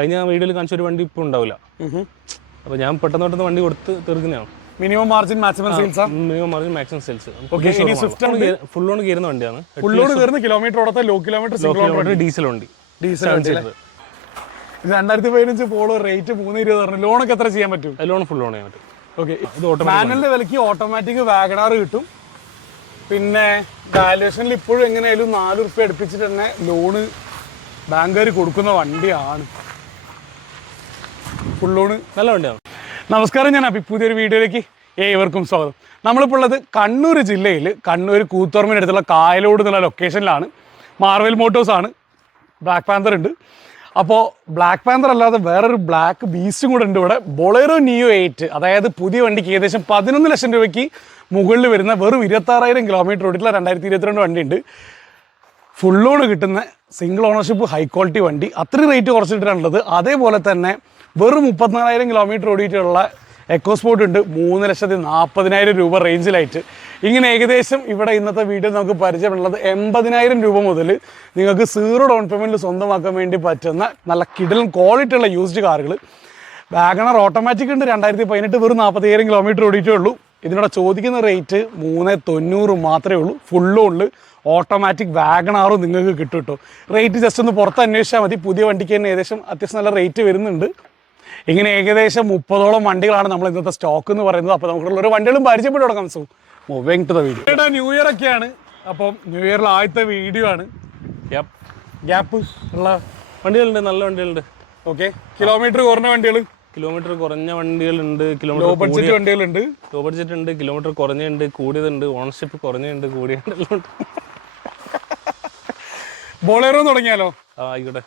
കഴിഞ്ഞ വീഡിയോയിൽ കാണിച്ച ഒരു വണ്ടി ഇപ്പൊ ഉണ്ടാവില്ല. അപ്പോൾ ഞാൻ പെട്ടെന്ന് പെട്ടെന്ന് വണ്ടി കൊടുത്ത് തീർക്കുന്നതാണ്. Minimum margin maximum sales minimum margin maximum sales Okay, ഇനി Swift ഫുൾ ഓൺ കയറുന്ന വണ്ടിയാണ്. ഫുൾ ഫുള്ളോട് കയറുന്ന kilometre ഓടത്തെ low kilometre single kilometre diesel വണ്ടി. ഡീസൽ വണ്ടി രണ്ടായിരത്തി പതിനഞ്ച് പോളോ റേറ്റ് മൂന്ന് ഇരുപത് പറഞ്ഞു. ലോണൊക്കെ എത്ര ചെയ്യാൻ പറ്റും? ലോൺ ഫുൾ ലോൺ ചെയ്യാൻ പറ്റും. ഓക്കെ ഇത് ഓട്ടോമാറ്റിക് മാനുവലിന്റെ വിലക്ക് ഓട്ടോമാറ്റിക് വാഗണാർ കിട്ടും. പിന്നെ വാലുവേഷനിൽ ഇപ്പോഴും എങ്ങനെയായാലും നാല് റുപ്യ അടുപ്പിച്ചിട്ട് തന്നെ ലോണ് ബാങ്കുകാർ കൊടുക്കുന്ന വണ്ടിയാണ്. ഫുൾ ലോണ് നല്ല വണ്ടിയാണ്. നമസ്കാരം ഞാൻ അപ്പി പുതിയൊരു വീഡിയോയിലേക്ക് ഏവർക്കും സ്വാഗതം. നമ്മളിപ്പോൾ ഉള്ളത് കണ്ണൂർ ജില്ലയിൽ കണ്ണൂർ കൂത്തോർമിനടുത്തുള്ള അടുത്തുള്ള കായലോട് എന്നുള്ള ലൊക്കേഷനിലാണ് മാർവൽ മോട്ടോഴ്സ് ആണ്. ബ്ലാക്ക് പാന്തർ ഉണ്ട്. അപ്പോൾ ബ്ലാക്ക് പാന്തർ അല്ലാതെ വേറൊരു ബ്ലാക്ക് ബീസ്റ്റും കൂടെ ഉണ്ട് ഇവിടെ. ബൊളേറോ നിയോ എയ്റ്റ് അതായത് പുതിയ വണ്ടിക്ക് ഏകദേശം പതിനൊന്ന് ലക്ഷം രൂപയ്ക്ക് മുകളിൽ വരുന്ന വെറും ഇരുപത്താറായിരം കിലോമീറ്റർ ഓടിയിട്ടുള്ള രണ്ടായിരത്തി ഇരുപത്തിരണ്ട് വണ്ടി ഉണ്ട് ഫുൾ ലോൺ കിട്ടുന്ന സിംഗിൾ ഓണർഷിപ്പ് ഹൈ ക്വാളിറ്റി വണ്ടി. അത്രയും റേറ്റ് കുറച്ചിട്ടാണുള്ളത് അതേപോലെ തന്നെ വെറും മുപ്പത്തിനാലായിരം കിലോമീറ്റർ ഓടിയിട്ടുള്ള എക്കോ സ്പോർട്ട് ഉണ്ട്. മൂന്ന് ലക്ഷത്തി നാൽപ്പതിനായിരം രൂപ റേഞ്ചിലായിട്ട് ഇങ്ങനെ ഏകദേശം ഇവിടെ ഇന്നത്തെ വീഡിയോ നമുക്ക് പരിചയമുള്ളത് എൺപതിനായിരം രൂപ മുതൽ നിങ്ങൾക്ക് സീറോ ഡൗൺ പേയ്മെന്റിൽ സ്വന്തമാക്കാൻ വേണ്ടി പറ്റുന്ന നല്ല കിടലും ക്വാളിറ്റി ഉള്ള യൂസ്ഡ് കാറുകൾ വാഗണർ ഓട്ടോമാറ്റിക് ഉണ്ട്. രണ്ടായിരത്തി പതിനെട്ട് വെറും നാൽപ്പത്തിയായിരം കിലോമീറ്റർ ഓടിയിട്ടേ ഉള്ളൂ. ഇതിനോട് ചോദിക്കുന്ന റേറ്റ് മൂന്ന് തൊണ്ണൂറ് മാത്രമേ ഉള്ളൂ. ഫുള്ളും ഉള്ളു ഓട്ടോമാറ്റിക് വാഗണാറും നിങ്ങൾക്ക് കിട്ടും കേട്ടോ റേറ്റ് ജസ്റ്റ് ഒന്ന് പുറത്ത് അന്വേഷിച്ചാൽ മതി. പുതിയ വണ്ടിക്ക് തന്നെ ഏകദേശം അത്യാവശ്യം നല്ല റേറ്റ് വരുന്നുണ്ട്. ഇങ്ങനെ ഏകദേശം മുപ്പതോളം വണ്ടികളാണ് നമ്മൾ ഇന്നത്തെ സ്റ്റോക്ക് എന്ന് പറയുന്നത്. അപ്പോൾ നമുക്കുള്ള ഒരു വണ്ടികളും പരിചയപ്പെട്ടു തുടങ്ങാം so moving to the video ചേട്ടാ ന്യൂ ഇയർ ഒക്കെയാണ്. അപ്പം ന്യൂ ഇയറിൽ ആദ്യത്തെ വീഡിയോ ആണ്. ഗ്യാപ്പ് ഉള്ള വണ്ടികളുണ്ട് നല്ല വണ്ടികളുണ്ട്. ഓക്കെ കിലോമീറ്റർ കുറഞ്ഞ വണ്ടികൾ. കിലോമീറ്റർ കുറഞ്ഞ വണ്ടികളുണ്ട്. ലോ കിലോമീറ്റർ ബഡ്ജറ്റ് വണ്ടികളുണ്ട്. ലോ ബഡ്ജറ്റ് ഉണ്ട്. കിലോമീറ്റർ കുറഞ്ഞുണ്ട് കൂടിയതുണ്ട്. ഓണർഷിപ്പ് കുറഞ്ഞുണ്ട് കൂടിയുണ്ട് ഉണ്ട് തുടങ്ങിയാലോ? ആയിക്കോട്ടെ.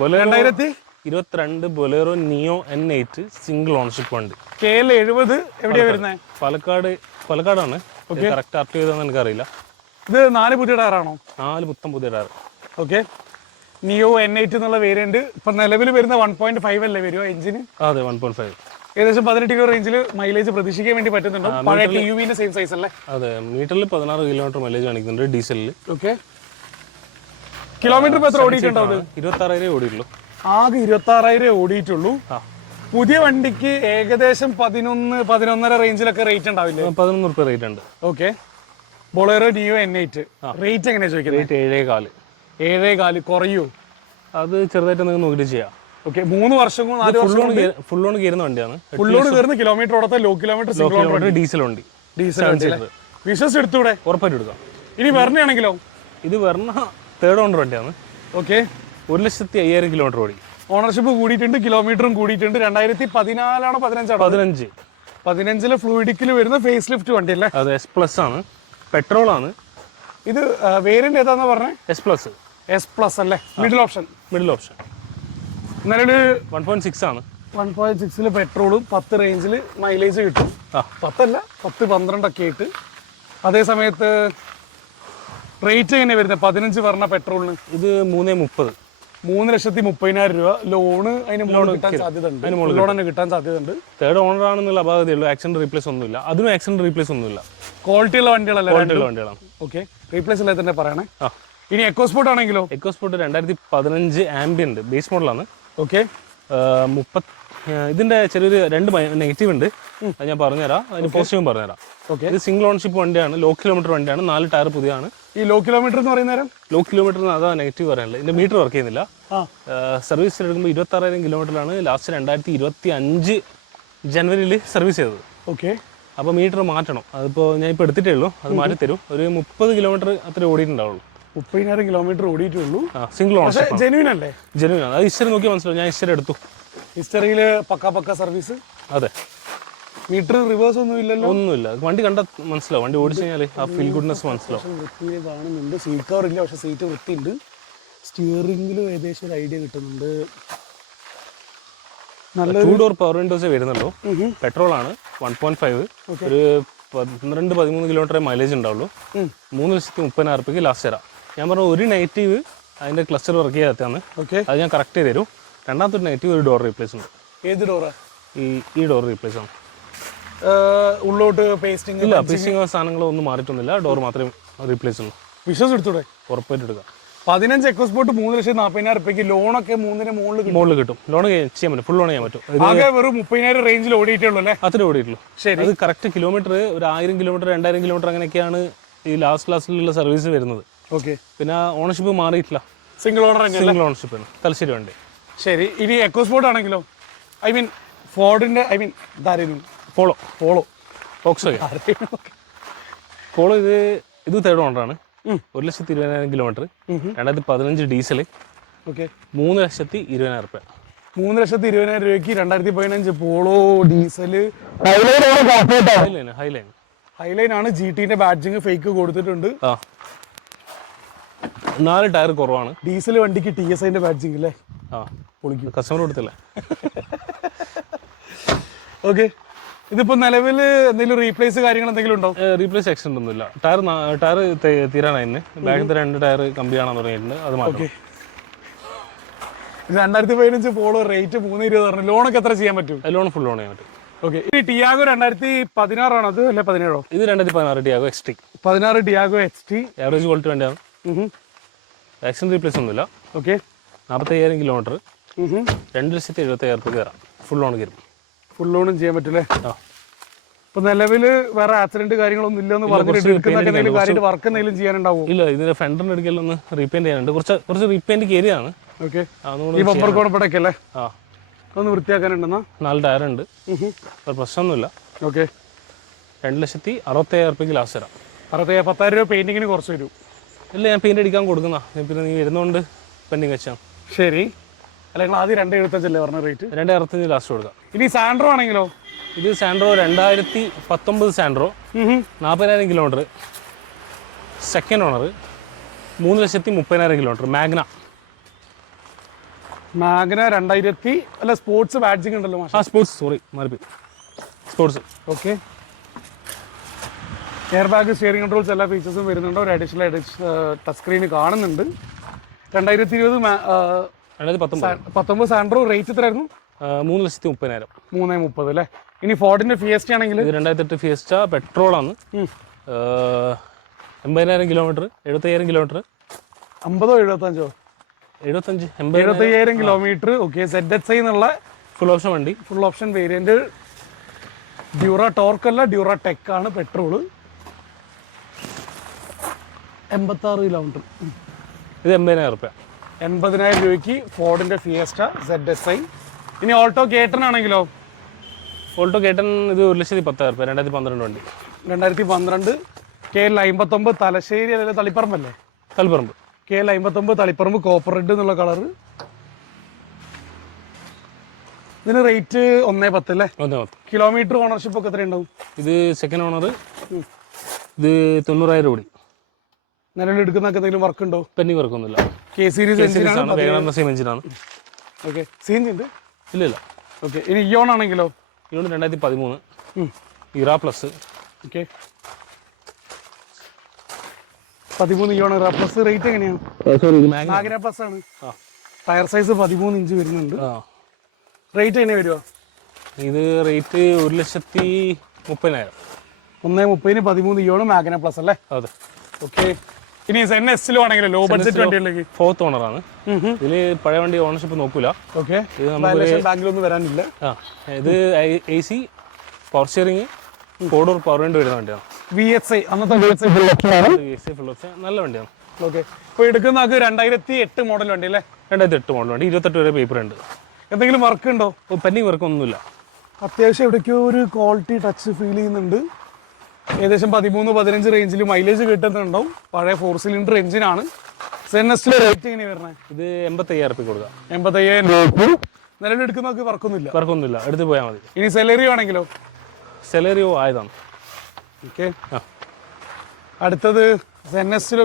ബൊലേറോ രണ്ടായിരത്തി? ഇരുപത്തിരണ്ട് Bolero Neo N eight single ownership ഉണ്ട് കെ എൽ എഴുപത് എവിടെയാ വരുന്നത് പാലക്കാട് പാലക്കാടാണ്. കറക്റ്റ് ആർട്ട് ചെയ്തതെന്ന് എനിക്കറിയില്ല. ഇത് നാല് പുതിയ ടയറാണോ? നാല് പുത്തം പുതിയ tyre. Okay. Neo N eight എന്നുള്ള വേരിയന്റ് ഇപ്പൊ നിലവിൽ വരുന്ന വൺ പോയിന്റ് ഫൈവ് അല്ലേ വരുമോ എഞ്ചിന്? അതെ വൺ പോയിന്റ് ഫൈവ്. ഏകദേശം പതിനെട്ട് കിലോ റേഞ്ചിൽ മൈലേജ് പ്രതീക്ഷിക്കാൻ വേണ്ടി പറ്റുന്നുണ്ടോ. പഴയ ടി യു വിന്റെ സെയിം സൈസ് അല്ലേ? അതെ മീറ്ററിൽ പതിനാറ് കിലോമീറ്റർ മൈലേജ് കാണിക്കുന്നുണ്ട് ഡീസലിൽ ഓക്കെ. കിലോമീറ്റർ എത്ര ഓടിയിട്ടുണ്ടാവും അത്? ഇരുപത്തി ഓടിയുള്ളൂ ആകെ ഇരുപത്തി ആറായിരം ഓടിയിട്ടുള്ളൂ പുതിയ വണ്ടിക്ക് ഏകദേശം പതിനൊന്ന് പതിനൊന്നര റേഞ്ചിലൊക്കെ റേറ്റ് ഉണ്ടാവില്ലേ? പതിനൊന്ന് റുപ്യ റേറ്റ് ഉണ്ട്. Okay Bolero Neo N eight rate എങ്ങനെയാ ചോദിക്കുന്നത് റേറ്റ് ഏഴേ കാൽ. ഏഴേ കാൽ കുറയൂ. അത് ചെറുതായിട്ട് നിങ്ങൾക്ക് നോക്കിയിട്ട് ചെയ്യാം. ഓക്കെ മൂന്ന് വർഷം നാല് ഫുൾ ഓൺ ഫുൾ ഓൺ കയറുന്ന വണ്ടിയാണ്. ഫുള്ളോട് കയറുന്ന kilometre ഓടത്തെ low kilometre single kilometre diesel വണ്ടി. ഡീസൽ വിശ്വസിച്ച് എടുത്തൂടെ? ഉറപ്പായിട്ട് എടുക്കാം. ഇനി വരണയാണെങ്കിലോ? ഇത് പറഞ്ഞ തേർഡ് ഓണർ വണ്ടിയാണ്. ഓക്കെ ഒരു ലക്ഷത്തി അയ്യായിരം കിലോമീറ്റർ ഓടി. ഓണർഷിപ്പ് കൂടിയിട്ടുണ്ട് കിലോമീറ്ററും കൂടിയിട്ടുണ്ട്. രണ്ടായിരത്തി പതിനാലാണോ പതിനഞ്ചാണോ? പതിനഞ്ച്. പതിനഞ്ചിലെ ഫ്ലൂയിഡിക്കിൽ വരുന്ന ഫേസ് ലിഫ്റ്റ് വണ്ടി അല്ലേ? അത് എസ് പ്ലസ് ആണ്. പെട്രോൾ ആണ്. ഇത് വേരിയന്റ് ഏതാന്ന് പറഞ്ഞത് എസ് പ്ലസ് എസ് പ്ലസ് അല്ലേ? മിഡിൽ ഓപ്ഷൻ മിഡിൽ ഓപ്ഷൻ നിലവിൽ വൺ പോയിന്റ് സിക്സ് ആണ്. വൺ പോയിന്റ് സിക്സിൽ പെട്രോളും പത്ത് റേഞ്ചിൽ മൈലേജ് കിട്ടും. പത്തല്ല പത്ത് പന്ത്രണ്ടൊക്കെ ആയിട്ട്. അതേ സമയത്ത് റേറ്റ് എങ്ങനെ വരുന്നത്? പതിനഞ്ച് പറഞ്ഞ പെട്രോളിന് ഇത് മൂന്നേ മുപ്പത്. മൂന്ന് ലക്ഷത്തി മുപ്പതിനായിരം രൂപ. ലോണ് അതിന് മുകളിൽ കിട്ടാൻ സാധ്യത ഉണ്ട് ലോൺ തന്നെ കിട്ടാൻ സാധ്യത ഉണ്ട് തേർഡ് ഓണർ ആണെന്നുള്ള അപാകതയുള്ളൂ. ആക്സിഡന്റ് റീപ്ലേസ് ഒന്നുമില്ല. അതിനും ആക്സിഡന്റ് റീപ്ലേസ് ഒന്നുമില്ല. ക്വാളിറ്റി ഉള്ള വണ്ടികളല്ലേ ക്വാളിറ്റിയുള്ള വണ്ടികളാണ്. ഓക്കെ റീപ്ലേസ് അല്ലേ തന്നെ പറയണേ? ഇനി എക്കോസ്പോർട്ട് ആണെങ്കിലോ? എക്കോസ്പോർട്ട് രണ്ടായിരത്തി പതിനഞ്ച് ആംബിയന്റ് ബേസ് മോഡലാണ് ഓക്കെ മുപ്പത് ഇതിന്റെ ചെറിയൊരു രണ്ട് നെഗറ്റീവ് ഉണ്ട്. അത് ഞാൻ പറഞ്ഞുതരാം. അതിന് പോസിറ്റീവും പറഞ്ഞുതരാം. ഓക്കെ ഇത് സിംഗിൾ ഓൺഷിപ്പ് വണ്ടിയാണ് ലോ കിലോമീറ്റർ വണ്ടിയാണ് നാല് ടയർ പുതിയതാണ്. ഈ ലോ കിലോമീറ്റർ എന്ന് പറയുന്ന നേരം? ലോ കിലോമീറ്റർ അതാ നെഗറ്റീവ് പറയാനുള്ളത്. ഇതിന്റെ മീറ്റർ വർക്ക് ചെയ്യുന്നില്ല. സർവീസ് എടുക്കുമ്പോൾ ഇരുപത്തി ആറായിരം കിലോമീറ്ററിലാണ് ലാസ്റ്റ് രണ്ടായിരത്തി ഇരുപത്തി അഞ്ച് ജനുവരിയിൽ സർവീസ് ചെയ്തത്. ഓക്കെ അപ്പോൾ മീറ്റർ മാറ്റണം. അതിപ്പോൾ ഞാൻ ഇപ്പോൾ എടുത്തിട്ടേ ഉള്ളൂ അത് മാറ്റി തരും ഒരു മുപ്പത് കിലോമീറ്റർ അത്ര ഓടിയിട്ടുണ്ടാവുള്ളൂ. മുപ്പതിനായിരം കിലോമീറ്റർ ഓടിയിട്ടുള്ളൂ. സിംഗിൾ ഓൺ ജെന്യൂൻ അല്ലേ? ജെനുവിൻ ആണ്. അത് ഇശ്വരം നോക്കി മനസ്സിലാവും. ഞാൻ ഇശ്വരം എടുത്തു. ഹിസ്റ്ററിയിൽ പക്ക പക്ക സർവീസ്. അതെ. മീറ്റർ റിവേഴ്സ് ഒന്നും ഇല്ലല്ലോ. ഒന്നുമില്ല. വണ്ടി കണ്ട മനസ്സിലാവും. വണ്ടി ഓടിച്ചു കഴിഞ്ഞാൽ ആ ഫീൽ ഗുഡ്നെസ് മനസ്സിലാവും. വൃത്തിയിൽ കാണുന്നുണ്ട്. സീറ്റ് കവർ ഇല്ല പക്ഷെ സീറ്റ് വൃത്തിയുണ്ട്. സ്റ്റിയറിംഗിലും ഏകദേശം ഒരു ഐഡിയ കിട്ടുന്നുണ്ട്. നല്ല ടു ഡോർ പവർ വിൻഡോസേ വരുന്നുള്ളൂ. പെട്രോൾ ആണ്. വൺ പോയിന്റ് ഫൈവ് ഒരു പന്ത്രണ്ട് പതിമൂന്ന് കിലോമീറ്റർ മൈലേജ് ഉണ്ടാവുള്ളൂ. മൂന്ന് ലക്ഷത്തി മുപ്പതിനായിരം റുപ്യക്ക് ലാസ്റ്റ് തരാം ഞാൻ പറഞ്ഞു ഒരു നെഗറ്റീവ് അതിന്റെ ക്ലസ്റ്റർ വർക്ക് ചെയ്യാത്തതാണ് ഓക്കെ അത് ഞാൻ കറക്റ്റ് ചെയ്ത് തരും. രണ്ടാമത്തെ ഒരു നെഗറ്റീവ് ഒരു ഡോർ റീപ്ലേസ് ഉണ്ട്. ഏത് ഡോറാ ഈ ഈ ഡോർ റീപ്ലേസ് ആണ്. ഉള്ളോട്ട് പേസ്റ്റിംഗ് ഇല്ല പേസ്റ്റിംഗ് സാധനങ്ങളോ ഒന്നും മാറിയിട്ടൊന്നുമില്ല. ഡോർ മാത്രമേ റീപ്ലേസ് ഉള്ളൂ. വിശ്വസ് എടുത്തൂടെ ഉറപ്പായിട്ട് എടുക്കാം. പതിനഞ്ച് എക്കോ സ്പോർട്ട് മൂന്ന് ലക്ഷത്തി നാൽപ്പതിനായിരം റുപ്യക്ക് ലോണൊക്കെ മൂന്നിന് മുകളിൽ മുകളിൽ കിട്ടും. ലോൺ ചെയ്യാൻ പറ്റും. ഫുൾ ലോൺ ചെയ്യാൻ പറ്റും. ആകെ വെറും മുപ്പതിനായിരം റേഞ്ചിൽ ഓടിയിട്ടുള്ളൂ അല്ലേ? അത്രേ ഓടിയിട്ടുള്ളൂ. ശരി. അത് കറക്റ്റ് കിലോമീറ്റർ ഒരു ആയിരം കിലോമീറ്റർ രണ്ടായിരം കിലോമീറ്റർ അങ്ങനെയൊക്കെയാണ് ഈ ലാസ്റ്റ് ക്ലാസ്സിലുള്ള സർവീസ് വരുന്നത്. ഓക്കെ പിന്നെ ഓണർഷിപ്പ് മാറിയിട്ടില്ല. സിംഗിൾ ഓണർ സിംഗിൾ ഓണർഷിപ്പ് ആണ്. തലശ്ശേരി വണ്ടി. ശരി ഇനി എക്കോ സ്പോർട്ട് ആണെങ്കിലോ? ഐ മീൻ ഫോർഡിന്റെ ഐ മീൻ ഇതായിരുന്നു പോളോ പോളോ ഓക്സോ പോളോ ഇത് ഇത് തേർഡ് ഓണറാണ് ഒരു ലക്ഷത്തി ഇരുപതിനായിരം കിലോമീറ്റർ രണ്ടായിരത്തി പതിനഞ്ച് ഡീസൽ ഓക്കെ മൂന്ന് ലക്ഷത്തി ഇരുപതിനായിരം റുപ്യ മൂന്ന് ലക്ഷത്തി ഇരുപതിനായിരം രൂപയ്ക്ക് രണ്ടായിരത്തി പതിനഞ്ച് Polo diesel Highline Highline Highline ആണ്. ജി ടിന്റെ ബാഡ്ജിങ് ഫേക്ക് കൊടുത്തിട്ടുണ്ട്. നാല് ടയർ കുറവാണ്. ഡീസൽ വണ്ടിക്ക് ടി എസ് ഐന്റെ ബാഡ്ജിങ് അല്ലേ ആ. പൊളിക്കും. കസ്റ്റമർ കൊടുത്തില്ല. ഓക്കെ ഇതിപ്പോ നിലവിൽ എന്തെങ്കിലും റീപ്ലേസ് കാര്യങ്ങൾ എന്തെങ്കിലും ഉണ്ടോ? റീപ്ലേസ് ആക്സിഡന്റ് ഒന്നുമില്ല ടയർ ടയർ തീരാനായിരുന്നു ബാക്കിലത്തെ രണ്ട് ടയർ കമ്പി കാണാൻ തുടങ്ങിയിട്ടുണ്ട്. അത് മാത്രം രണ്ടായിരത്തി പതിനഞ്ച് പോളോ റേറ്റ് മൂന്ന് ഇരുപത് പറഞ്ഞു ലോണൊക്കെ എത്ര ചെയ്യാൻ പറ്റും? ലോൺ ഫുൾ ലോൺ ചെയ്യാൻ പറ്റും. ഓക്കെ ഇനി ടിയാഗോ രണ്ടായിരത്തി പതിനാറാണ് അത്? അല്ലെ പതിനേഴോ? ഇത് രണ്ടായിരത്തി പതിനാറ് ടിയാഗോ എക്സ് ടി പതിനാറ് Tiago X T average quality വേണ്ടിയാണ്. ആക്സിഡന്റ് റീപ്ലേസ് ഒന്നുമില്ല. ഓക്കെ നാൽപ്പത്തയ്യായിരം കിലോമീറ്റർ. രണ്ട് ലക്ഷത്തി എഴുപത്തയ്യായിരം റുപ്യ കയറാം. ഫുൾ ലോൺ കയറും. ഫുൾ ലോണും ചെയ്യാൻ പറ്റില്ലേ? ആ. ഇപ്പൊ നിലവിൽ വേറെ ആക്സിഡന്റ് കാര്യങ്ങളൊന്നും ഇല്ലെന്ന് പറഞ്ഞിട്ട് വർക്ക് എന്തെങ്കിലും ചെയ്യാനുണ്ടാവും? ഇല്ല ഇതിന്റെ ഫെൻഡറിന്റെ അടുക്കലൊന്ന് റീപെയിന്റ് ചെയ്യാനുണ്ട്. കുറച്ച് കുറച്ച് റീപെയിന്റ് കയറിയാണ് ഓക്കെ ഈ ബമ്പർ കോണപ്പടൊക്കെ അല്ലേ? ആ. ഒന്ന് വൃത്തിയാക്കാനുണ്ടെന്നാ? നാല് ടയർ ഉണ്ട്. പ്രശ്നമൊന്നുമില്ല. ഓക്കെ രണ്ട് ലക്ഷത്തി അറുപത്തയ്യായിരം റുപ്യക്ക് ലാസ്റ്റ് തരാം. അറുപത്തയ്യായിരം പത്തായിരം രൂപ പെയിന്റിങ്ങിന് കുറച്ച് വരും. ഇല്ല ഞാൻ പെയിന്റ് അടിക്കാൻ കൊടുക്കുന്ന പിന്നെ നീ വരുന്നോണ്ട് പെൻഡിങ് വെച്ചാൽ ശരി. അല്ല നിങ്ങൾ ആദ്യം രണ്ട് എഴുപത്തഞ്ചല്ലേ പറഞ്ഞ റേറ്റ്? രണ്ട് അറുപത്തഞ്ച് ലാസ്റ്റ് കൊടുക്കാം. ഇനി സാൻഡ്രോ ആണെങ്കിലോ? ഇത് സാൻഡ്രോ രണ്ടായിരത്തി പത്തൊമ്പത് സാൻഡ്രോ. നാൽപ്പതിനായിരം കിലോമീറ്റർ സെക്കൻഡ് ഓണർ മൂന്ന് ലക്ഷത്തി മുപ്പതിനായിരം കിലോമീറ്റർ മാഗ്ന. മാഗ്ന രണ്ടായിരത്തി അല്ല സ്പോർട്സ് ബാഡ്ജിങ് ഉണ്ടല്ലോ ആ sports sorry മറിപ്പി sports okay. Airbag steering controls എല്ലാ ഫീച്ചേഴ്സും വരുന്നുണ്ട്. ഒരു അഡീഷണൽ ടച്ച് സ്ക്രീൻ കാണുന്നുണ്ട്. രണ്ടായിരത്തി ഇരുപത് പത്തൊമ്പത് സാൻഡ്രോ റേറ്റ് എത്രയായിരുന്നു? മൂന്ന് ലക്ഷത്തി മുപ്പതിനായിരം. മൂന്നേ മുപ്പത് അല്ലേ? ഇനി ഫോർഡിന്റെ ഫിയസ്റ്റ ആണെങ്കിൽ? രണ്ടായിരത്തി എട്ട് ഫിയസ്റ്റ പെട്രോളാണ് എൺപതിനായിരം കിലോമീറ്റർ എഴുപത്തയ്യായിരം കിലോമീറ്റർ അമ്പതോ എഴുപത്തഞ്ചോ? എഴുപത്തഞ്ച് എഴുപത്തയ്യായിരം kilometre okay Z X I എന്നുള്ള ഫുൾ ഓപ്ഷൻ വണ്ടി. Full option variant dura torque അല്ല ഡ്യൂറ ടെക് ആണ് പെട്രോൾ എൺപത്തി ആറ് കിലോമീറ്റർ ഇത് എൺപതിനായിരം റുപ്യ എൺപതിനായിരം രൂപയ്ക്ക് ഫോർഡിന്റെ ഫിയസ്റ്റ സെഡ് എസ് ഐ ഇനി ഓൾട്ടോ കേട്ടനാണെങ്കിലോ ഓൾട്ടോ കേട്ടൻ ഇത് ഒരു ലക്ഷത്തി പത്തായിരം റുപ്യ രണ്ടായിരത്തി പന്ത്രണ്ട് വണ്ടി. രണ്ടായിരത്തി പന്ത്രണ്ട്. കെ എൽ അമ്പത്തൊമ്പത് തലശ്ശേരി അല്ലെങ്കിൽ തളിപ്പറമ്പല്ലേ? തളിപ്പറമ്പ്. കെ എൽ അമ്പത്തൊമ്പത് തളിപ്പറമ്പ് കോപ്പർ റെഡ് എന്നുള്ള കളർ ഇതിന് റേറ്റ് ഒന്നേ പത്ത് അല്ലേ? ഒന്നേ പത്ത്. കിലോമീറ്റർ ഓണർഷിപ്പ് ഒക്കെ എത്രയുണ്ടാവും? ഇത് സെക്കൻഡ് ഓണർ ഇത് തൊണ്ണൂറായിരം ഓടി നിലവിൽ എടുക്കുന്നൊക്കെ എന്തെങ്കിലും വർക്ക് ഉണ്ടോ? പെൻഡിങ് വർക്കൊന്നുമില്ല കെ സീരീസ് എഞ്ചിനാണ് സെയിം എഞ്ചിനാണ് ഓക്കെ സി ഉണ്ട്? ഇല്ല ഇല്ല. ഓക്കെ ഇനി ഇയോൺ ആണെങ്കിലോ? ഇയോൺ രണ്ടായിരത്തി പതിമൂന്ന് ഇറ പ്ലസ് ഓക്കെ പതിമൂന്ന് ഇയോൺ പ്ലസ് റേറ്റ് എങ്ങനെയാണ്? മാഗ്ന പ്ലസ് ആണ്. ടയർ സൈസ് പതിമൂന്ന് ഇഞ്ച് വരുന്നുണ്ട്. റേറ്റ് എങ്ങനെ വരുമോ ഇത് റേറ്റ് ഒരു ലക്ഷത്തി മുപ്പതിനായിരം. ഒന്നേ മുപ്പതിന് പതിമൂന്ന് ഇയോൺ മാഗ്ന പ്ലസ് അല്ലേ? അതെ. ഓക്കെ ഇനി എൻ എസിലും ആണെങ്കിലും ലോ ബഡ്ജറ്റ് വണ്ടികളിലേക്ക് ഫോർത്ത് ഓണറാണ് ഇതിൽ പഴയ വണ്ടി ഓണർഷിപ്പ് നോക്കൂല. ഓക്കെ ഇത് നമുക്ക് ബാങ്കിലൊന്നും വരാനില്ല. ഇത് A C power steering four power window വരുന്ന വണ്ടിയാണ്. വി എസ് ഐ അന്നത്തെ വി എസ് ഐ ഫുൾ ഓപ്ഷനാണ് എ സി ഫുൾ ഓപ്ഷൻ നല്ല വണ്ടിയാണ്. ഓക്കെ ഇപ്പോൾ എടുക്കുന്ന രണ്ടായിരത്തി എട്ട് മോഡൽ വണ്ടി അല്ലേ? രണ്ടായിരത്തി എട്ട് മോഡൽ വണ്ടി ഇരുപത്തെട്ട് വരെ പേപ്പർ ഉണ്ട്. എന്തെങ്കിലും വർക്ക് ഉണ്ടോ? പെൻഡിങ് വർക്ക് ഒന്നുമില്ല. അത്യാവശ്യം എവിടേക്കോ ഒരു ക്വാളിറ്റി ടച്ച് ഫീൽ ചെയ്യുന്നുണ്ട്. ഏകദേശം പതിമൂന്ന് പതിനഞ്ച് റേഞ്ചിൽ മൈലേജ് കിട്ടുന്നുണ്ടാവും. പഴയ ഫോർ സിലിണ്ടർ എഞ്ചിനാണ് സെന്നസ്റ്റിലെ റേറ്റ് വരുന്നത് ഇത് എൺപത്തയ്യായിരം റുപ്യ കൊടുക്കാം. എൺപത്തയ്യായിരം രൂപ നിലവിൽ എടുക്കുന്നവർക്ക് വർക്കൊന്നുമില്ല? വർക്കൊന്നുമില്ല. എടുത്ത് പോയാൽ മതി. ഇനി സെലറി ആണെങ്കിലോ സെലറിയോ ആയതാണ് ഓക്കെ അടുത്തത്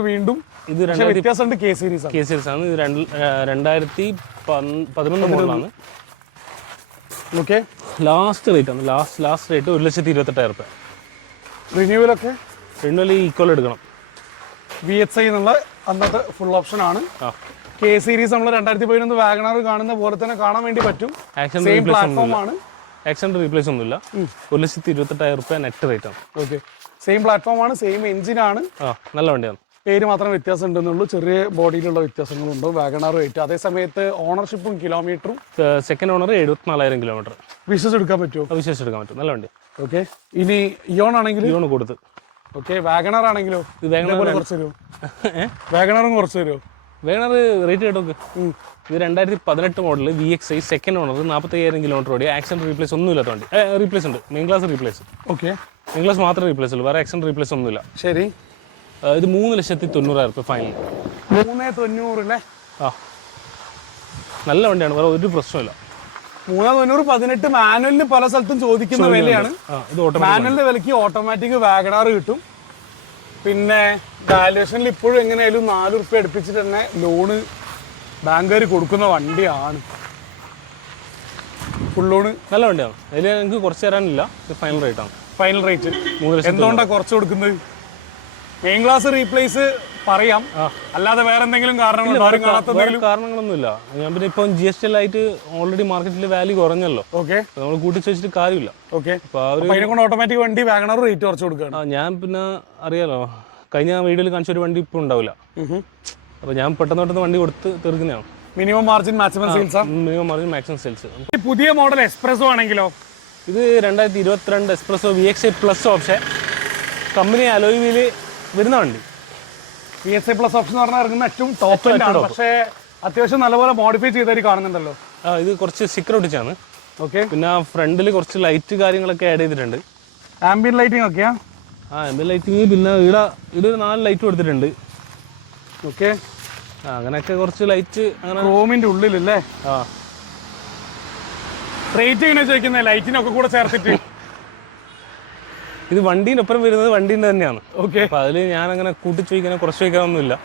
വീണ്ടും. ഇത് വ്യത്യാസമുണ്ട് കെ സീരീസ് ആണ്. കെ സീരീസ് ആണ്. ഇത് രണ്ട് രണ്ടായിരത്തി പതിനൊന്ന് മോഡലാണ് ഓക്കെ ലാസ്റ്റ് റേറ്റ് ആണ്. ലാസ്റ്റ് ലാസ്റ്റ് റേറ്റ് ഒരു ലക്ഷത്തി ഇരുപത്തെട്ടായിരം റുപ്യ റിന്യൂവലൊക്കെ റിന്യൂവൽ ഈക്വൽ എടുക്കണം. വി എച്ച് ഐ എന്നുള്ള അന്നത്തെ ഫുൾ ഓപ്ഷൻ ആണ്. കെ സീരീസ് നമ്മൾ രണ്ടായിരത്തി പതിനൊന്ന് വാഗണാർ കാണുന്ന പോലെ തന്നെ കാണാൻ വേണ്ടി പറ്റും. സെയിം പ്ലാറ്റ്ഫോം ആണ്. ആക്ഷൻ റീപ്ലേസ് ഒന്നുമില്ല. ഒരു ലക്ഷത്തി ഇരുപത്തെട്ടായിരം റുപ്യ നെറ്റ് റേറ്റ് ആണ്. ഓക്കെ സെയിം പ്ലാറ്റ്ഫോം ആണ് സെയിം എഞ്ചിനാണ് ആണ്. നല്ല വണ്ടിയാണ്. പേര് മാത്രം വ്യത്യാസം ഉണ്ടെന്നുള്ളൂ ചെറിയ ബോഡിയിലുള്ള വ്യത്യാസങ്ങളുണ്ട്. വാഗണാർ റേറ്റ് അതേ സമയത്ത് ഓണർഷിപ്പും കിലോമീറ്ററും സെക്കൻഡ് ഓണർ എഴുപത്തിനാലായിരം കിലോമീറ്റർ വിശ്വസിച്ചെടുക്കാൻ പറ്റുമോ? വിശ്വസിച്ചെടുക്കാൻ പറ്റും. നല്ല വണ്ടി. ഓക്കെ ഇനി ഇയോൺ ആണെങ്കിൽ ഇയോൺ കൊടുത്ത്. ഓക്കെ വാഗണാർ ആണെങ്കിലോ? കുറച്ച് തരുമോ? വാഗണറും കുറച്ച് തരുമോ? വേണർ റേറ്റ് കേട്ടോക്ക്. ഇത് രണ്ടായിരത്തി പതിനെട്ട് model V X I second owner നാൽപ്പത്തയ്യായിരം kilometre ഓടി ആക്സിഡന്റ് റീപ്ലേസ് ഒന്നും ഇല്ലാത്ത വണ്ടി റീപ്ലേസ് ഉണ്ട്. Main class replace okay main class മാത്രമേ റീപ്ലേസ് ഉള്ളൂ. വേറെ ആക്സിഡന്റ് റീപ്ലേസ് ഒന്നുമില്ല. ശരി. ഇത് മൂന്ന് ലക്ഷത്തി തൊണ്ണൂറായിരം റുപ്യ ഫൈനൽ മൂന്ന് തൊണ്ണൂറ് അല്ലേ ആ. നല്ല വണ്ടിയാണ് വേറെ ഒരു പ്രശ്നമില്ല മൂന്ന് തൊണ്ണൂറ് പതിനെട്ട് മാനുവലിന് പല സ്ഥലത്തും ചോദിക്കുന്ന വിലയാണ്. ആ ഇത് മാനുവലിന്റെ വിലക്ക് ഓട്ടോമാറ്റിക് വാഗണാർ കിട്ടും. പിന്നെ വാല്യുവേഷനിൽ ഇപ്പോഴും എങ്ങനെയായാലും നാല് റുപ്യ അടുപ്പിച്ചിട്ട് തന്നെ ലോണ് ബാങ്കുകാർ കൊടുക്കുന്ന വണ്ടിയാണ്. ഫുൾ ലോണ് നല്ല വണ്ടിയാണ്. അതിൽ നിങ്ങൾക്ക് കുറച്ച് തരാനില്ല. ഇത് ഫൈനൽ റേറ്റ് ആണ്. ഫൈനൽ റേറ്റ് മൂന്ന് ലക്ഷത്തി എന്തുകൊണ്ടാണ് കുറച്ച് കൊടുക്കുന്നത്? മെയിൻ ക്ലാസ് റീപ്ലേസ് പറയാം. അല്ലാതെ വേറെ എന്തെങ്കിലും കാരണങ്ങളുണ്ടോ കാരണങ്ങളൊന്നുമില്ല. ഞാൻ പിന്നെ ഇപ്പം ജി എസ് ടി ആയിട്ട് ഓൾറെഡി മാർക്കറ്റിൽ വാല്യൂ കുറഞ്ഞല്ലോ. ഓക്കെ നമ്മൾ കൂട്ടി വെച്ചിട്ട് കാര്യമില്ല. ഓക്കെ കൊണ്ട് ഓട്ടോമാറ്റിക് വണ്ടി വാഗണർ റേറ്റ് കുറച്ച് കൊടുക്കുകയാണ് ഞാൻ പിന്നെ അറിയാലോ കഴിഞ്ഞ വീഡിയോയിൽ കാണിച്ച ഒരു വണ്ടി ഇപ്പൊ ഉണ്ടാവില്ല. അപ്പൊ ഞാൻ പെട്ടെന്ന് പെട്ടെന്ന് വണ്ടി കൊടുത്ത് തീർക്കുന്നതാണ്. Minimum margin maximum sales minimum margin maximum sales പുതിയ മോഡൽ എക്സ്പ്രസോ ആണെങ്കിലോ? ഇത് രണ്ടായിരത്തി ഇരുപത്തിരണ്ട് Spresso V X I plus option. Company alloy wheel വരുന്ന വണ്ടി P S I plus option എന്ന് പറഞ്ഞാൽ ഇറങ്ങുന്ന ഏറ്റവും ടോപ്പ് ആണ്. പക്ഷേ അത്യാവശ്യം നല്ലപോലെ മോഡിഫൈ ചെയ്തായി കാണുന്നുണ്ടല്ലോ. ആ ഇത് കുറച്ച് സ്റ്റിക്കർ ഒട്ടിച്ചാണ് ഓക്കെ പിന്നെ ഫ്രണ്ടിൽ കുറച്ച് ലൈറ്റ് കാര്യങ്ങളൊക്കെ ആഡ് ചെയ്തിട്ടുണ്ട്. ആംബിയൻ ലൈറ്റിംഗ് ഒക്കെയാ? ആ ആംബിയൻ ലൈറ്റിംഗ് പിന്നെ ഇവിടെ ഇവിടെ ഒരു നാല് ലൈറ്റ് കൊടുത്തിട്ടുണ്ട്. ഓക്കെ അങ്ങനെയൊക്കെ കുറച്ച് ലൈറ്റ് അങ്ങനെ റൂമിന്റെ ഉള്ളിലല്ലേ ആ. റേറ്റ് എങ്ങനെ ചോദിക്കുന്നത് ലൈറ്റിനൊക്കെ കൂടെ ചേർത്തിട്ട്. ഇത് വണ്ടീന്റെ ഒപ്പം വരുന്നത് വണ്ടീന്റെ തന്നെയാണ്. ഓക്കെ അപ്പം അതിൽ ഞാൻ അങ്ങനെ കൂട്ടി ചോദിക്കാനോ കുറച്ച് ചോദിക്കാനൊന്നുമില്ല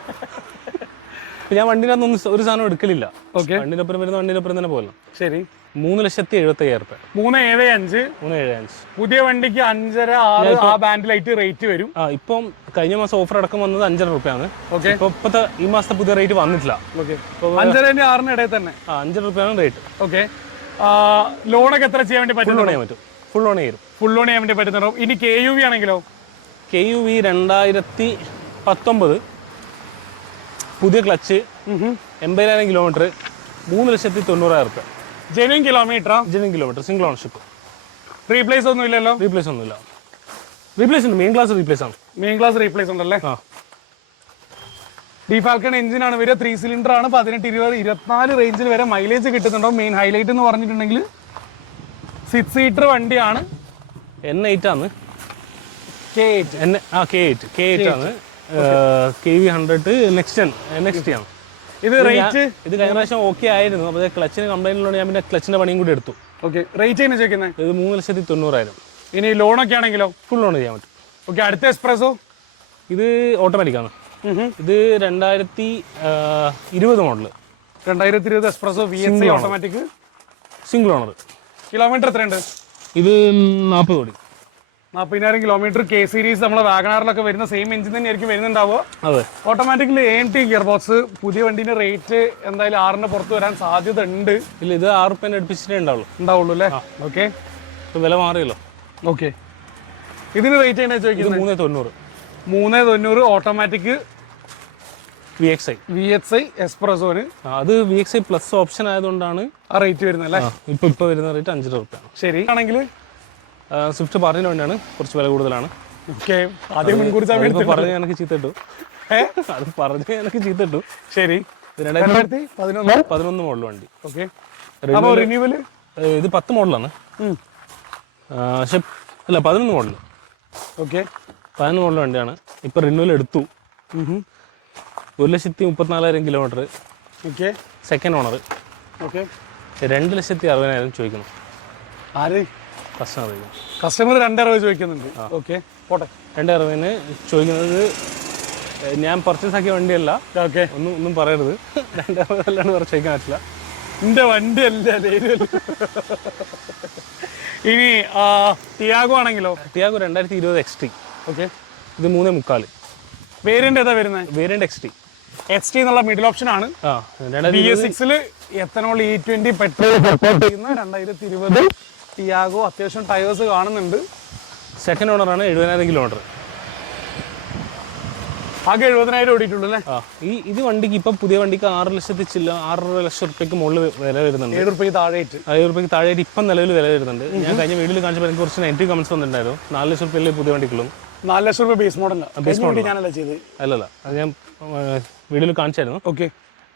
ഞാൻ വണ്ടീന്റെ ഒരു സാധനം എടുക്കലില്ല. ഓക്കെ വണ്ടീനൊപ്പം ഒപ്പം വരുന്ന വണ്ടീന്റെ ഒപ്പം തന്നെ പോകலாம் ശരി. മൂന്ന് ലക്ഷത്തി എഴുപത്തി അയ്യായിരം റുപ്യ. മൂന്ന് ഏഴ് അഞ്ച്. മൂന്ന് ഏഴ് അഞ്ച്. പുതിയ വണ്ടിക്ക് അഞ്ചര ആറ് ആ ബാൻഡിലായിട്ട് റേറ്റ് വരും. ആ ഇപ്പം കഴിഞ്ഞ മാസം ഓഫർ അടക്കം വന്നത് അഞ്ചര റുപ്യാണ്. ഓക്കെ ഇപ്പൊ ഇപ്പത്തെ ഈ മാസത്തെ പുതിയ റേറ്റ് വന്നിട്ടില്ല. ഓക്കെ അഞ്ചര ആറിന് ഇടയിൽ തന്നെ. ആ അഞ്ചര റുപ്യാണ് റേറ്റ് ഓക്കെ ലോണൊക്കെ എത്ര ചെയ്യാൻ വേണ്ടി പറ്റും ലോൺ ചെയ്യാൻ പറ്റും. ഫുൾ ഓൺ ചെയ്യും ഫുൾ ലോൺ ചെയ്യാൻ വേണ്ടി പറ്റുന്നുണ്ടോ ഇനി കെ യു വി ആണെങ്കിലോ? കെ യു വി രണ്ടായിരത്തി പത്തൊമ്പത്. പുതിയ ക്ലച്ച് എൺപതിനായിരം കിലോമീറ്റർ മൂന്ന് ലക്ഷത്തി തൊണ്ണൂറായിരം റുപ്യ ജെനുവൻ കിലോമീറ്റർ അഞ്ചിനും കിലോമീറ്റർ സിംഗിൾ ഓണർഷിപ്പ് റീപ്ലേസ് ഒന്നും ഇല്ലല്ലോ? റീപ്ലേസ് ഒന്നുമില്ല റീപ്ലേസ് ഉണ്ട്. മെയിൻ ക്ലാസ് റീപ്ലേസ് ആണ്. മെയിൻ ക്ലാസ് റീപ്ലേസ് ഉണ്ടല്ലേ? ആ. ഡിഫാൽക്കൺ എഞ്ചിനാണ് വരിക. ത്രീ സിലിണ്ടർ ആണ്. പതിനെട്ട് ഇരുപത് ഇരുപത്തിനാല് റേഞ്ചിൽ വരെ മൈലേജ് കിട്ടുന്നുണ്ടോ? മെയിൻ ഹൈലൈറ്റ് എന്ന് പറഞ്ഞിട്ടുണ്ടെങ്കിൽ സിക്സ് സീറ്റർ വണ്ടിയാണ്. എൻ എയ്റ്റ് ആണ്. കെ എയ്റ്റ് എൻ ആ കെ എയ്റ്റ് കെ എയ്റ്റ് ആണ്. K V hundred next next ആണ് ഇത് റേറ്റ് ഇത് കഴിഞ്ഞ പ്രാവശ്യം ഓക്കെ ആയിരുന്നു. അപ്പോൾ ക്ലച്ചിന് കംപ്ലൈന്റ് ഉള്ളതുകൊണ്ട് ഞാൻ പിന്നെ ക്ലച്ചിന്റെ പണിയും കൂടി എടുത്തു. ഓക്കെ റേറ്റ് എങ്ങനെ ചോദിക്കുന്നത് ഇത് മൂന്ന് ലക്ഷത്തി തൊണ്ണൂറായിരം. ഇനി ലോണൊക്കെ ആണെങ്കിലോ? ഫുൾ ലോൺ ചെയ്യാൻ പറ്റും. ഓക്കെ അടുത്ത എക്സ്പ്രസോ ഇത് ഓട്ടോമാറ്റിക് ആണ്. ഇത് രണ്ടായിരത്തി ഇരുപത് മോഡൽ രണ്ടായിരത്തി ഇരുപത് Spresso V S automatic single owner kilometre എത്രയുണ്ട്? ഇത് നാൽപ്പത് കോടി. നാൽപ്പതിനായിരം കിലോമീറ്റർ കെ സീരീസ് നമ്മളെ വാഗണാറിലൊക്കെ വരുന്ന സെയിം എഞ്ചിൻ തന്നെയായിരിക്കും വരുന്നുണ്ടാവുക. അതെ. Automatically A M T gearbox പുതിയ വണ്ടിന്റെ റേറ്റ് എന്തായാലും ആറിന് പുറത്ത് വരാൻ സാധ്യത ഉണ്ട് ഇല്ല ഇത് ആറ് റുപ്യ അടുപ്പിച്ചിട്ടേ ഉണ്ടാവുള്ളൂ. ഉണ്ടാവുള്ളൂ അല്ലേ? ഓക്കെ വില മാറിയല്ലോ. ഓക്കെ ഇതിന് റേറ്റ് എങ്ങനെ ചോദിക്കുന്നത്? മൂന്ന് തൊണ്ണൂറ്. മൂന്ന് തൊണ്ണൂറ് automatic V X I V X I എക്സ്പ്രസോന് അത് V X I plus option ആയതുകൊണ്ടാണ് ആ റേറ്റ് വരുന്നത് അല്ലേ? ഇപ്പൊ ഇപ്പോൾ വരുന്ന റേറ്റ് അഞ്ചര രൂപ ശരി. ആണെങ്കിൽ സ്വിഫ്റ്റ് പാർട്ടിന് വേണ്ടിയാണ് കുറച്ച് വില കൂടുതലാണ്. ഓക്കെ ആദ്യം മുൻകൂർ സമയം അതിപ്പോൾ പറഞ്ഞ് എനിക്ക് ചീത്തിട്ടു? അത് പറഞ്ഞ് എനിക്ക് ചീത്തിട്ടു ശരി. രണ്ടായിരത്തി പതിനൊന്ന്. പതിനൊന്ന് മോഡൽ വണ്ടി. ഓക്കെ റിന്യൂവൽ ഇത് പത്ത് മോഡലാണ് പക്ഷെ അല്ല പതിനൊന്ന് മോഡൽ ഓക്കെ പതിനൊന്ന് മോഡൽ വണ്ടിയാണ്. ഇപ്പൊ റിന്യൂവൽ എടുത്തു. ഒരു ലക്ഷത്തി മുപ്പത്തിനാലായിരം kilometre okay second owner okay രണ്ട് ലക്ഷത്തി അറുപതിനായിരം ചോദിക്കുന്നു. ആര്? കസ്റ്റമർ കസ്റ്റമർ രണ്ടറുപത് ചോദിക്കുന്നുണ്ട്. ഓക്കെ പോട്ടെ. രണ്ട് അറുപതിന് ചോദിക്കുന്നത് ഞാൻ പർച്ചേസ് ആക്കിയ വണ്ടിയല്ല. ഓക്കെ ഒന്നും ഒന്നും പറയരുത്. രണ്ട് അറുപതല്ലാണ്ട് വേറെ ചോദിക്കാൻ പറ്റില്ല. എന്റെ വണ്ടിയല്ല ഇനി തിയാഗോ ആണെങ്കിലോ? തിയാഗോ രണ്ടായിരത്തി ഇരുപത് എക്സ് ടി ഓക്കെ ഇത് മൂന്നേ മുക്കാൽ വേരിയന്റ് ഏതാ വരുന്നത് വേരിയന്റ് എക്സ് ടി എന്നുള്ള മിഡിൽ ഓപ്ഷൻ ആണ്. ബി എസ് സിക്സിൽ ethanol E twenty petrol support ചെയ്യുന്ന രണ്ടായിരത്തി ഇരുപത് ടിയാഗോ അത്യാവശ്യം ടയേഴ്സ് കാണുന്നുണ്ട്. സെക്കൻഡ് ഓണറാണ് എഴുപതിനായിരം കിലോമീറ്റർ ആകെ എഴുപതിനായിരം ഓടിയിട്ടുള്ളൂ അല്ലേ? ഈ ഇത് വണ്ടിക്ക് ഇപ്പൊ പുതിയ വണ്ടിക്ക് ആറ് ലക്ഷത്തി ചില്ല ആറര ലക്ഷം റുപ്യക്ക് മുകളിൽ വില വരുന്നുണ്ട്. ഏഴ് റുപ്യക്ക് താഴെയിട്ട് ഏഴ് റുപ്യക്ക് താഴെയായിട്ട് ഇപ്പം നിലവിൽ വില വരുന്നുണ്ട്. ഞാൻ കഴിഞ്ഞ വീഡിയോയിൽ കാണിച്ചപ്പോൾ എനിക്ക് കുറച്ച് നെഗറ്റീവ് കമന്റ്സ് വന്നിട്ടുണ്ടായിരുന്നു. നാല് ലക്ഷം റുപ്യയിലെ പുതിയ വണ്ടികളും നാല് ലക്ഷം രൂപ ബേസ് മോഡലാണ് ഞാനല്ല ചെയ്ത് അല്ലല്ല അത് ഞാൻ വീഡിയോയിൽ കാണിച്ചായിരുന്നു. ഓക്കെ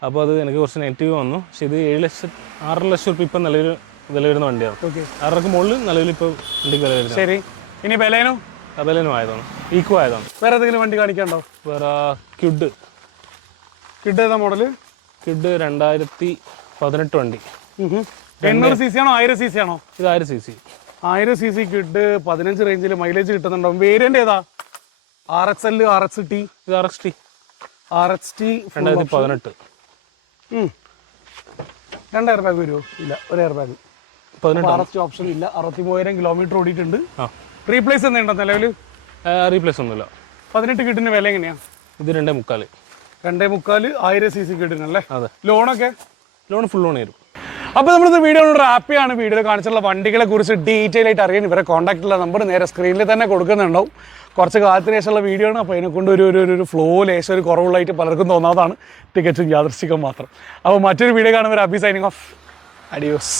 അപ്പോൾ അത് എനിക്ക് കുറച്ച് നെഗറ്റീവ് വന്നു. പക്ഷെ ഇത് ഏഴ് ലക്ഷം ആറര ലക്ഷം രൂപ ഇപ്പം നിലവിൽ വില വരുന്ന വണ്ടിയാണ്. ഓക്കെ ആറരക്ക് മുകളിൽ നിലവിൽ ഇപ്പോൾ വണ്ടിക്ക് വില വരുന്നത് ശരി. ഇനി ബലേനോ? ബലേനോ ആയതാണ്. ഈക്കോ ആയതാണ്. വേറെ ഏതെങ്കിലും വണ്ടി കാണിക്കാണ്ടോ വേറെ ക്യുഡ് കിഡ് ഏതാ മോഡൽ ക്യുഡ് രണ്ടായിരത്തി പതിനെട്ട് വണ്ടി. എണ്ണൂറ് സി സി ആണോ? ആയിരം സി സി ആണോ? ഇത് ആയിരം സി സി ആയിരം സി സി കിട്ട് പതിനഞ്ച് റേഞ്ചിൽ മൈലേജ് കിട്ടുന്നുണ്ടാവും. വേരിയന്റ് ഏതാ? R X L R X T ഇത് R X T R X T രണ്ടായിരത്തി പതിനെട്ട്. രണ്ട് എയർ ബാഗ് വരുമോ ഇല്ല ഒരു എയർ ബാഗ് പതിനെട്ട് ആർ ടി ഓപ്ഷൻ ഇല്ല. അറുപത്തി മൂവായിരം കിലോമീറ്റർ ഓടിയിട്ടുണ്ട് റീപ്ലേസ് എന്തുണ്ടോ നിലവിൽ റീപ്ലേസ് ഒന്നുമില്ല. പതിനെട്ട് കിട്ടുന്ന വില എങ്ങനെയാ? ഇത് രണ്ടേ മുക്കാൽ രണ്ടേ മുക്കാൽ ആയിരം സി സി കിട്ടുന്നല്ലേ അതെ. ലോണൊക്കെ ലോൺ ഫുൾ ലോൺ തരും അപ്പോൾ നമ്മളിത് വീഡിയോ ഹാപ്പിയാണ് വീഡിയോ കാണിച്ചുള്ള വണ്ടികളെ കുറിച്ച് ഡീറ്റെയിൽ ആയിട്ട് അറിയാൻ ഇവരെ കോൺടാക്ട് ഉള്ള നമ്പർ നേരെ സ്ക്രീനിൽ തന്നെ കൊടുക്കുന്നുണ്ടാവും. കുറച്ച് കാലത്തിന് ശേഷമുള്ള വീഡിയോ ആണ്. അപ്പോൾ അതിനെക്കൊണ്ട് ഒരു ഒരു ഒരു ഫ്ലോ ലേശം ഒരു കുറവുള്ളതായിട്ട് പലർക്കും തോന്നാതാണ്. ടിക്കറ്റും യാദൃശ്ചികം മാത്രം. അപ്പോൾ മറ്റൊരു വീഡിയോ കാണുമ്പോൾ അബി സൈനിങ് ഓഫ് അഡിയോസ്